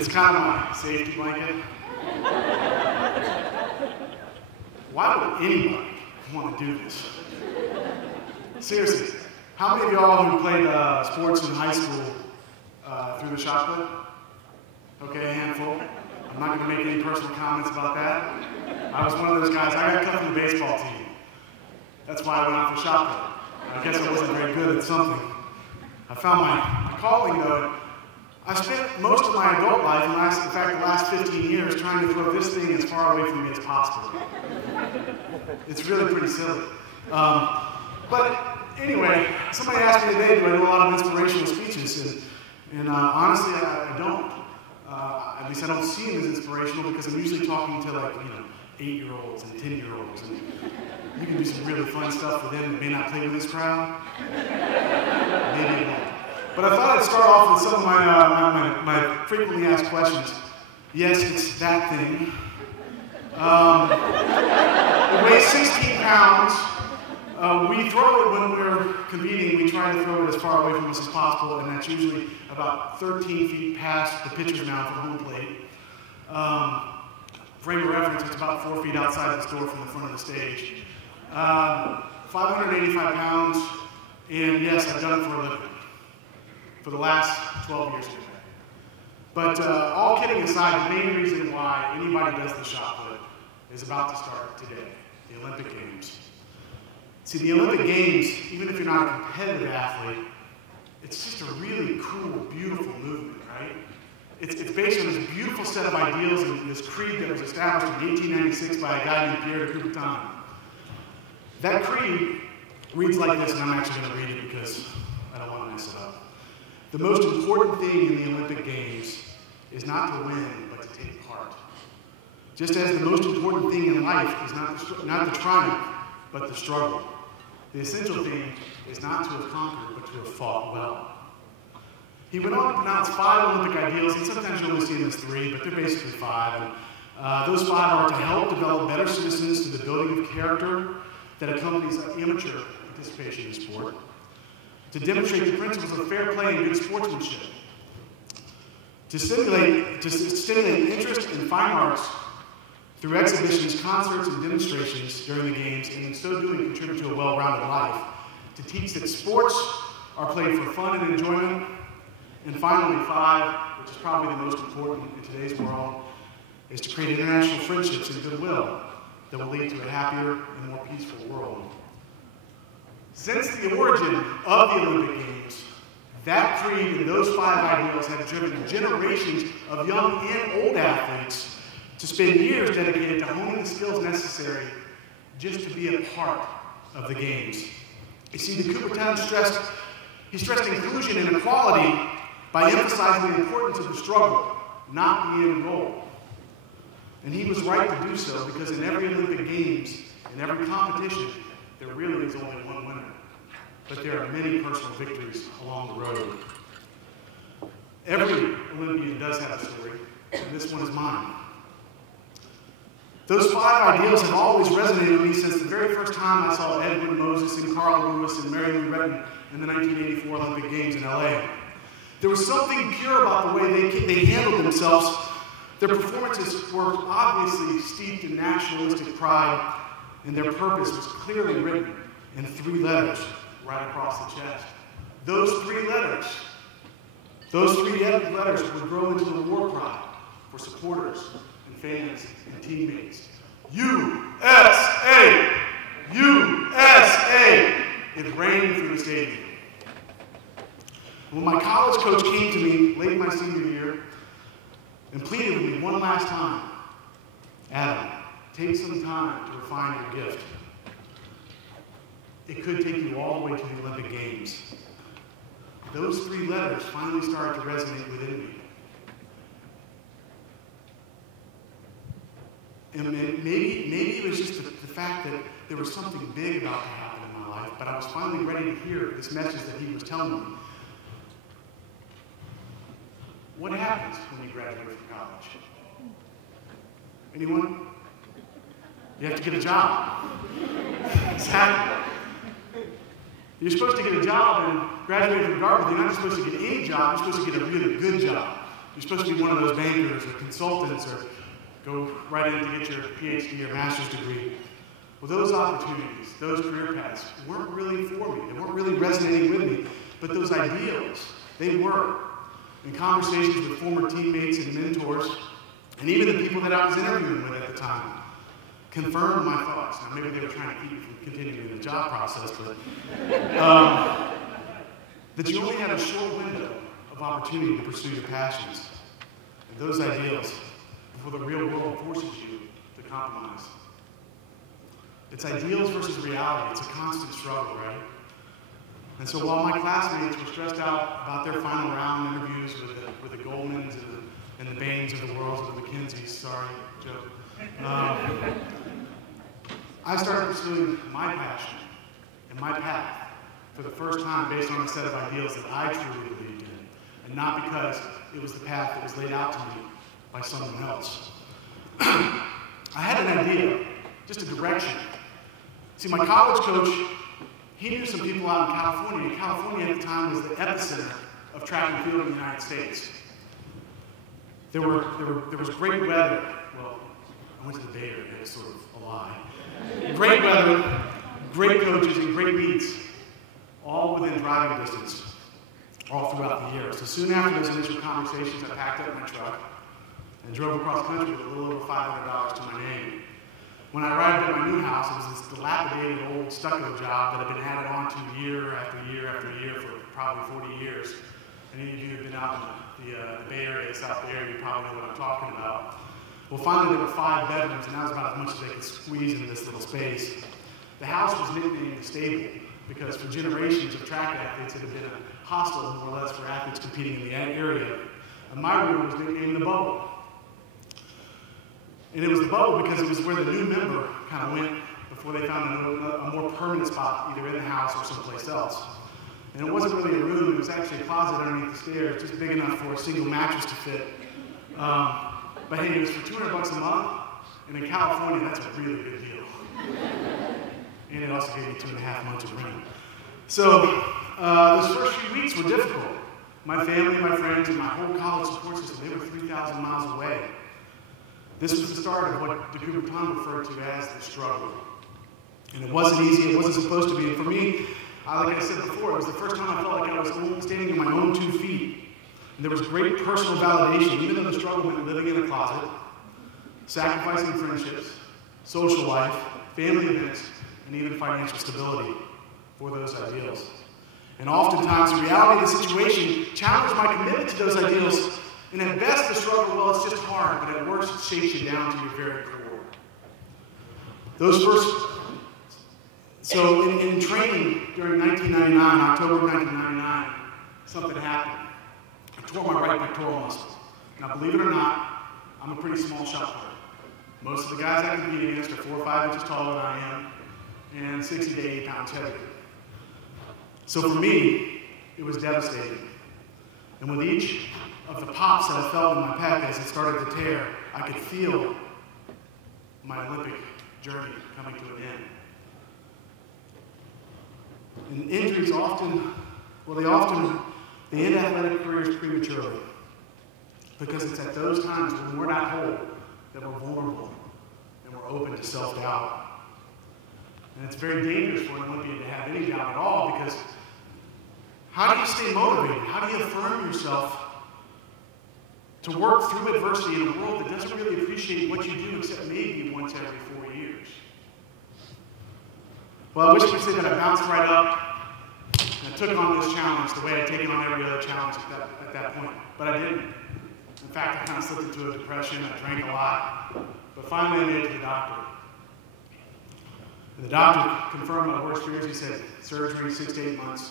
It's kind of my safety blanket. Why would anybody want to do this? Seriously, how many of y'all who played sports in high school threw the shot put? Okay, a handful. I'm not going to make any personal comments about that. I was one of those guys. I got cut from the baseball team. That's why I went out for shot put. I guess I wasn't very good at something. I found my calling, though. I spent most of my adult life, in fact, the last 15 years, trying to throw this thing as far away from me as possible. It's really pretty silly. But anyway, somebody asked me today, do I do a lot of inspirational speeches? And honestly, I don't. At least I don't see them as inspirational because I'm usually talking to 8-year-olds and 10-year-olds. And you can do some really fun stuff with them that may not play with this crowd. Maybe it won't. But I thought I'd start off with some of my frequently asked questions. Yes, it's that thing. It weighs 16 pounds. We throw it when we're competing. We try to throw it as far away from us as possible, and that's usually about 13 feet past the pitcher's mouth at home plate. Frame of reference, it's about 4 feet outside the store from the front of the stage. 585 pounds, and yes, I've done it for a living. For the last 12 years. But all kidding aside, the main reason why anybody does the shot put is about to start today, the Olympic Games. See, the Olympic Games, even if you're not a competitive athlete, it's just a really cool, beautiful movement, right? It's based on this beautiful set of ideals and this creed that was established in 1896 by a guy named Pierre de Coubertin. That creed reads like this, and I'm actually going to read it because I don't want to mess it up. The most important thing in the Olympic Games is not to win, but to take part. Just as the most important thing in life is not the triumph, but the struggle. The essential thing is not to have conquered, but to have fought well. He went on to pronounce 5 Olympic ideals, and sometimes you only see them as 3, but they're basically 5. And those 5 are to help develop better citizens through the building of character that accompanies amateur participation in sport, to demonstrate the principles of fair play and good sportsmanship, to stimulate interest in fine arts through exhibitions, concerts, and demonstrations during the games, and in so doing contribute to a well-rounded life, to teach that sports are played for fun and enjoyment, and finally, 5, which is probably the most important in today's world, is to create international friendships and goodwill that will lead to a happier and more peaceful world. Since the origin of the Olympic Games, that creed and those 5 ideals have driven generations of young and old athletes to spend years dedicated to honing the skills necessary just to be a part of the Games. You see, de Coubertin stressed inclusion and equality by emphasizing the importance of the struggle, not the end goal. And he was right to do so because in every Olympic Games, in every competition, there really is only one winner. But there are many personal victories along the road. Every Olympian does have a story, and this one is mine. Those 5 ideals have always resonated with me since the very first time I saw Edwin Moses and Carl Lewis and Mary Lou Retton in the 1984 Olympic Games in LA. There was something pure about the way they handled themselves. Their performances were obviously steeped in nationalistic pride, and their purpose was clearly written in 3 letters right across the chest. Those 3 letters would grow into the war cry for supporters and fans and teammates. USA! USA! It rang through the stadium. When my college coach came to me late my senior year and pleaded with me one last time, Adam, take some time to refine your gift. It could take you all the way to the Olympic Games. Those 3 letters finally started to resonate within me. And maybe it was just the fact that there was something big about to happen in my life, but I was finally ready to hear this message that he was telling me. What happens when you graduate from college? Anyone? You have to get a job. Exactly. You're supposed to get a job and graduate from Dartmouth. You're not supposed to get any job. You're supposed to get a really good job. you're supposed to be one of those bankers or consultants or go right in to get your PhD or master's degree. Well, those opportunities, those career paths weren't really for me. They weren't really resonating with me. But those ideals, they were. In conversations with former teammates and mentors, and even the people that I was interviewing with at the time, confirmed my thoughts. Now, maybe they were trying to keep me from continuing in the job process, but that you only have a short window of opportunity to pursue your passions and those ideals before the real world forces you to compromise. It's ideals versus reality. It's a constant struggle, right? And so while my classmates were stressed out about their final round interviews with the Goldmans and the Bains of the world, or the McKinseys, sorry, joke, I started pursuing my passion and my path for the first time based on a set of ideals that I truly believed in, and not because it was the path that was laid out to me by someone else. I had an idea, just a direction. See, my college coach, he knew some people out in California, and California at the time was the epicenter of track and field in the United States. There was great weather. Well, I went to the Bay Area, it's sort of a lie. Great weather, great coaches, and great meets, all within driving distance, all throughout the year. So soon after those initial conversations, I packed up my truck and drove across country with a little over $500 to my name. When I arrived at my new house, it was this dilapidated old stucco job that had been added on to year after year after year for probably 40 years. Any of you who have been out in the Bay Area, South Bay Area, you probably know what I'm talking about. Well, finally, there were 5 bedrooms, and that was about as much as they could squeeze into this little space. The house was nicknamed the Stable because for generations of track athletes, it had been a hostel, more or less, for athletes competing in the area. And my room was nicknamed the Bubble. And it was the Bubble because it was where the new member kind of went before they found a more permanent spot, either in the house or someplace else. And it wasn't really a room, it was actually a closet underneath the stairs, just big enough for a single mattress to fit. But hey, it was for $200 a month, and in California, that's a really good deal. And it also gave me 2.5 months of rent. So those first few weeks were difficult. My family, my friends, and my whole college support system, they were 3,000 miles away. This was the start of what DeCouper Plum referred to as the struggle. And it wasn't easy, it wasn't supposed to be. And for me, like I said before, it was the first time I felt like I was standing on my own 2 feet. And there was great personal validation, even though the struggle meant living in a closet, sacrificing friendships, social life, family events, and even financial stability for those ideals. And oftentimes, the reality of the situation challenged my commitment to those ideals. And at best, the struggle, well, it's just hard, but at worst, it shakes you down to your very core. So in training during 1999, October 1999, something happened. I tore my right pectoral muscle. Now, believe it or not, I'm a pretty small shot player. Most of the guys I compete against are 4 or 5 inches taller than I am, and 60 to 80 pounds heavier. So for me, it was devastating. And with each of the pops that I felt in my pec as it started to tear, I could feel my Olympic journey coming to an end. And injuries they end athletic careers prematurely. Because it's at those times when we're not whole that we're vulnerable and we're open to self-doubt. And it's very dangerous for an Olympian to have any doubt at all, because how do you stay motivated? How do you affirm yourself to work through adversity in a world that doesn't really appreciate what you do except maybe once every 4 years? Well, I wish I could say that I bounced right up and I took on this challenge the way I'd taken on every other challenge at that point, but I didn't. In fact, I kind of slipped into a depression, I drank a lot, but finally I made it to the doctor. And the doctor confirmed my worst fears. He said, surgery, 6 to 8 months,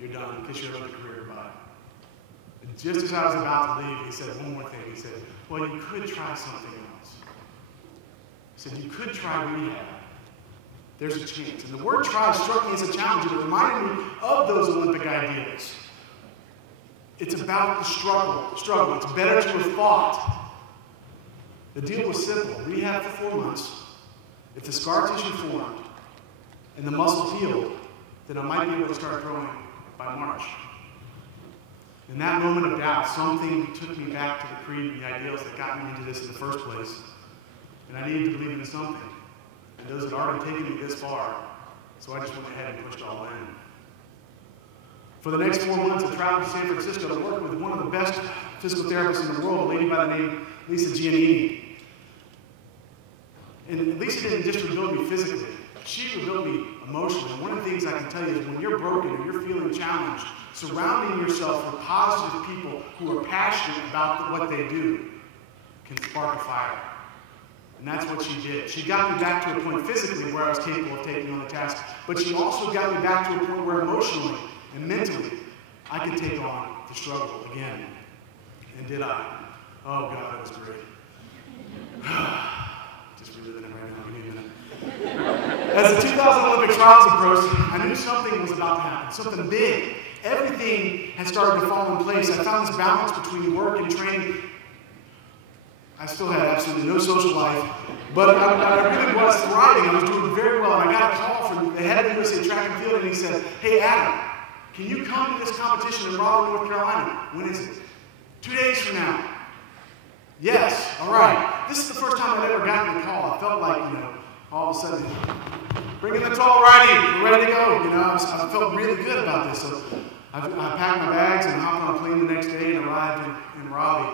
you're done, kiss your Olympic career goodbye. And just as I was about to leave, he said one more thing. He said, well, you could try something else. He said, you could try rehab. There's a chance. And the word try struck me as a challenge. It reminded me of those Olympic ideals. It's about the struggle. It's better to have fought. The deal was simple. Rehab for 4 months. If the scar tissue formed and the muscle healed, then I might be able to start throwing by March. In that moment of doubt, something took me back to the creed and the ideals that got me into this in the first place. And I needed to believe in something. And those had already taken me this far, so I just went ahead and pushed all in. For the next 4 months, I traveled to San Francisco to work with one of the best physical therapists in the world, a lady by the name Lisa Giannini. And Lisa didn't just rebuild me physically. She rebuilt me emotionally. And one of the things I can tell you is when you're broken and you're feeling challenged, surrounding yourself with positive people who are passionate about what they do can spark a fire. And that's what she did. She got me back to a point physically where I was capable of taking on the task, but she also got me back to a point where emotionally and mentally I could take on the struggle again. And did I? Oh God, that was great. Just reliving it right now. Give me a minute. As the 2000 Olympic trials approached, I knew something was about to happen, something big. Everything had started to fall in place. I found this balance between work and training. I still had absolutely no social life, but I really was thriving. I was doing very well, and I got a call from the head of the USA Track and Field, and he said, "Hey, Adam, can you come to this competition in Raleigh, North Carolina? When is it?" 2 days from now. Yes, all right. This is the first time I'd ever gotten a call. I felt like, all of a sudden, bring in the tall righty, we're ready to go. I felt really good about this. So I packed my bags and hopped on a plane the next day and arrived in Raleigh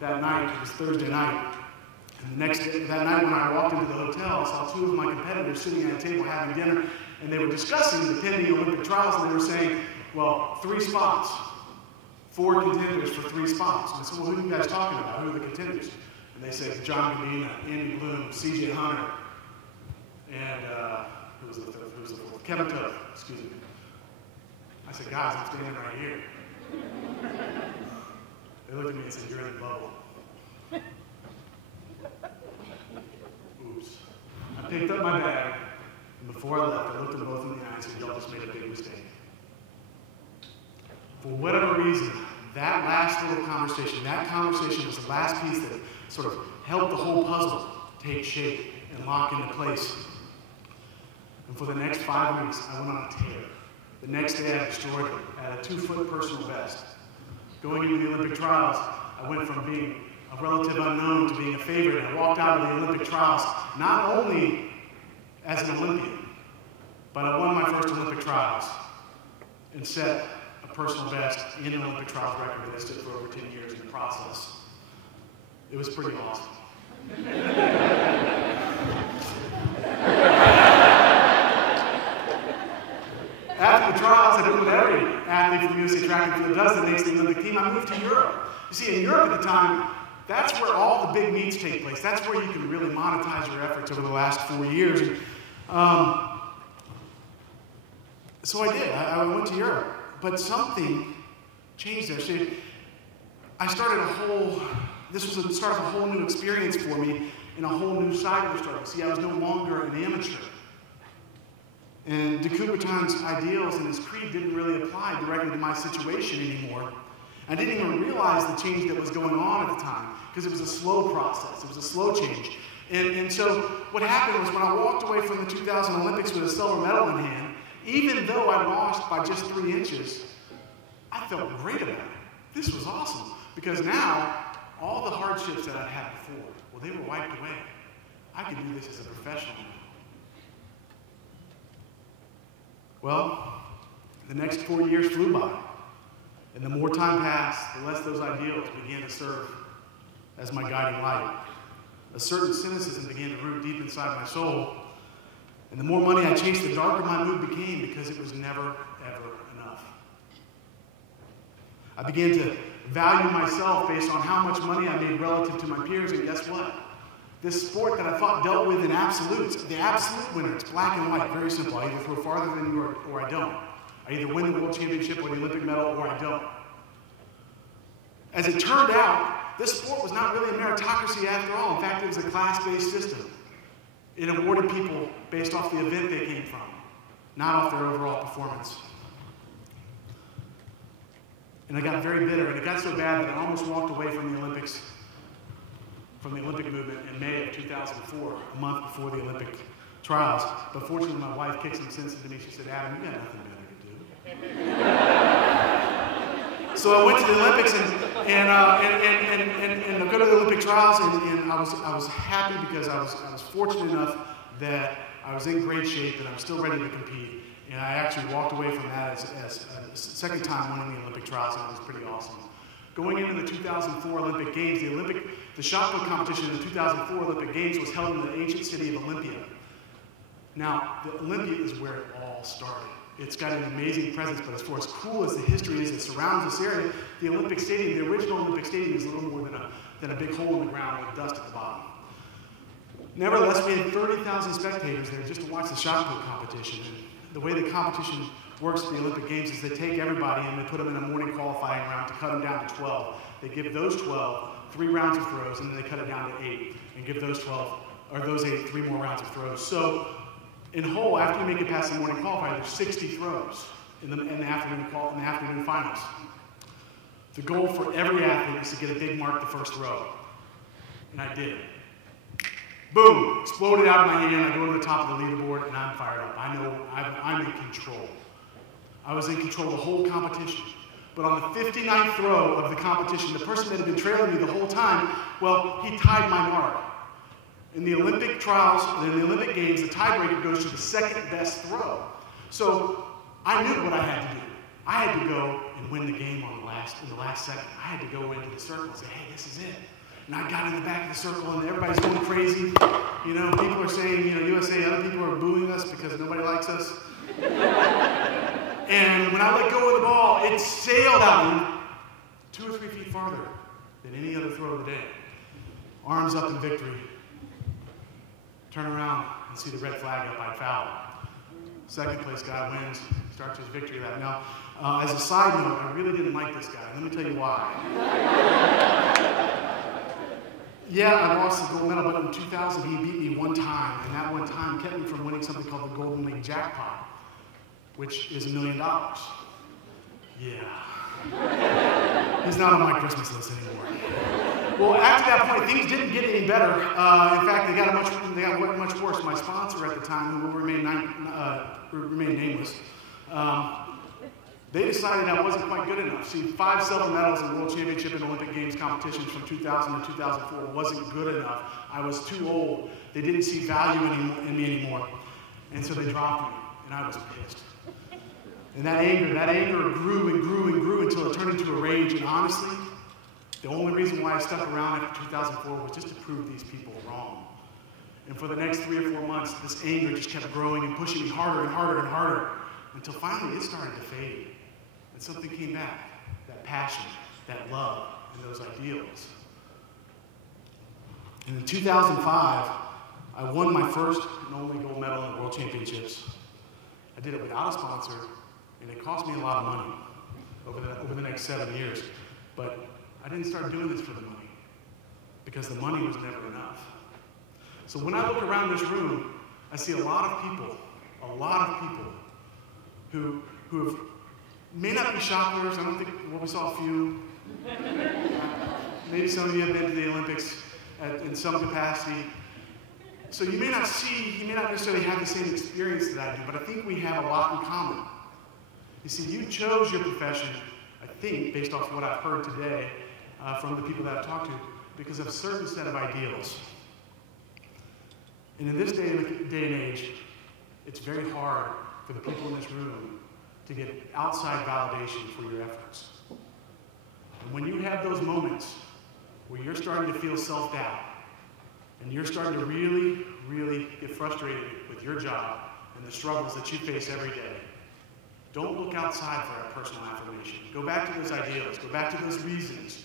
that night. It was Thursday night. And that night when I walked into the hotel, I saw 2 of my competitors sitting at a table having dinner, and they were discussing the pending Olympic trials, and they were saying, well, 3 spots. 4 contenders for 3 spots. And I said, well, who are you guys talking about? Who are the contenders? And they said, John Medina, Andy Bloom, CJ Hunter, and who was the fourth? Kevin Toth, excuse me. I said, guys, I'm standing right here. They looked at me and said, you're in the bubble. Oops. I picked up my bag, and before I left, I looked them both in the eye and said, y'all just made a big mistake. For whatever reason, that last little conversation was the last piece that sort of helped the whole puzzle take shape and lock into place. And for the next 5 weeks, I went on a tear. The next day, I destroyed it at a 2-foot personal best. Going into the Olympic trials, I went from being a relative unknown to being a favorite. I walked out of the Olympic trials not only as an Olympian, but I won my first Olympic trials and set a personal best in an Olympic trials record that I stood for over 10 years in the process. It was pretty awesome. After the trials, I did what every athlete from USA Track and Field does that makes the Olympic team. I moved to Europe. You see, in Europe at the time, that's where all the big meets take place. That's where you can really monetize your efforts over the last 4 years. So I did. I went to Europe. But something changed there. See, this was the start of a whole new experience for me and a whole new side of the struggle. See, I was no longer an amateur. And de Coubertin's ideals and his creed didn't really apply directly to my situation anymore. I didn't even realize the change that was going on at the time because it was a slow process. It was a slow change. And so what happened was when I walked away from the 2000 Olympics with a silver medal in hand, even though I lost by just 3 inches, I felt great about it. This was awesome because now all the hardships that I'd had before, well, they were wiped away. I could do this as a professional. Well, the next 4 years flew by, and the more time passed, the less those ideals began to serve as my guiding light. A certain cynicism began to root deep inside my soul, and the more money I chased, the darker my mood became because it was never, ever enough. I began to value myself based on how much money I made relative to my peers, and guess what? This sport that I thought dealt with in absolutes, the absolute winner, it's black and white, very simple. I either throw farther than you or I don't. I either win the world championship or the Olympic medal or I don't. As it turned out, this sport was not really a meritocracy after all. In fact, it was a class-based system. It awarded people based off the event they came from, not off their overall performance. And I got very bitter, and it got so bad that I almost walked away from the Olympics, from the Olympic movement in May of 2004, a month before the Olympic trials. But fortunately, my wife kicked some sense into me. She said, Adam, you got nothing better to do. So I went to the Olympics and go to the Olympic trials, and I was happy because I was fortunate enough that I was in great shape, that I was still ready to compete, and I actually walked away from that as a second time winning the Olympic trials, and it was pretty awesome. Going into the 2004 Olympic Games, the shot put competition in the 2004 Olympic Games was held in the ancient city of Olympia. Now, the Olympia is where it all started. It's got an amazing presence, but as far as cool as the history is that surrounds this area, the Olympic Stadium, the original Olympic Stadium, is a little more than a big hole in the ground with dust at the bottom. Nevertheless, we had 30,000 spectators there just to watch the shot put competition. And the way the competition works at the Olympic Games is they take everybody and they put them in a morning qualifying round to cut them down to 12. They give those 12 3 rounds of throws, and then they cut it down to 8 and give those 8 3 more rounds of throws. So in whole, after you make it past the morning qualifier, there's 60 throws in the afternoon finals. The goal for every athlete is to get a big mark the first throw, and I did. Boom! Exploded out of my hand. I go to the top of the leaderboard, and I'm fired up. I know I'm in control. I was in control of the whole competition. But on the 59th throw of the competition, the person that had been trailing me the whole time, well, he tied my mark. In the Olympic trials, in the Olympic Games, the tiebreaker goes to the second best throw. So I knew what I had to do. I had to go and win the game in the last second. I had to go into the circle and say, hey, this is it. And I got in the back of the circle, and everybody's going crazy. You know, people are saying, you know, USA, other people are booing us because nobody likes us. And when I let go of the ball, it sailed out 2 or 3 feet farther than any other throw of the day. Arms up in victory. Turn around and see the red flag up, I fouled. Second place guy wins, starts his victory lap. Now, as a side note, I really didn't like this guy. Let me tell you why. Yeah, I lost the gold medal, but in 2000 he beat me one time, and that one time kept me from winning something called the Golden League Jackpot, which is $1 million. Yeah. He's not on my Christmas list anymore. Well, after that point, things didn't get any better. In fact, they got much worse. My sponsor at the time, who will remain nameless, they decided I wasn't quite good enough. See, 5 silver medals in World Championship and Olympic Games competitions from 2000 to 2004 wasn't good enough. I was too old. They didn't see value in me anymore. And so they dropped me, and I was pissed. And that anger grew and grew and grew until it turned into a rage. And honestly, the only reason why I stuck around after 2004 was just to prove these people wrong. And for the next 3 or 4 months, this anger just kept growing and pushing me harder and harder and harder, until finally it started to fade. And something came back, that passion, that love, and those ideals. And in 2005, I won my first and only gold medal in the World Championships. I did it without a sponsor, and it cost me a lot of money over the next 7 years. But I didn't start doing this for the money, because the money was never enough. So when I look around this room, I see a lot of people who have may not be shot putters. I don't think, well, we saw a few. Maybe some of you have been to the Olympics in some capacity. So you may not necessarily have the same experience that I do, but I think we have a lot in common. You see, you chose your profession, I think, based off of what I've heard today from the people that I've talked to, because of a certain set of ideals. And in this day and age, it's very hard for the people in this room to get outside validation for your efforts. And when you have those moments where you're starting to feel self-doubt, and you're starting to really, really get frustrated with your job and the struggles that you face every day, don't look outside for that personal affirmation. Go back to those ideals. Go back to those reasons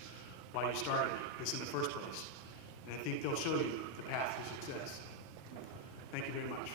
why you started this in the first place. And I think they'll show you the path to success. Thank you very much.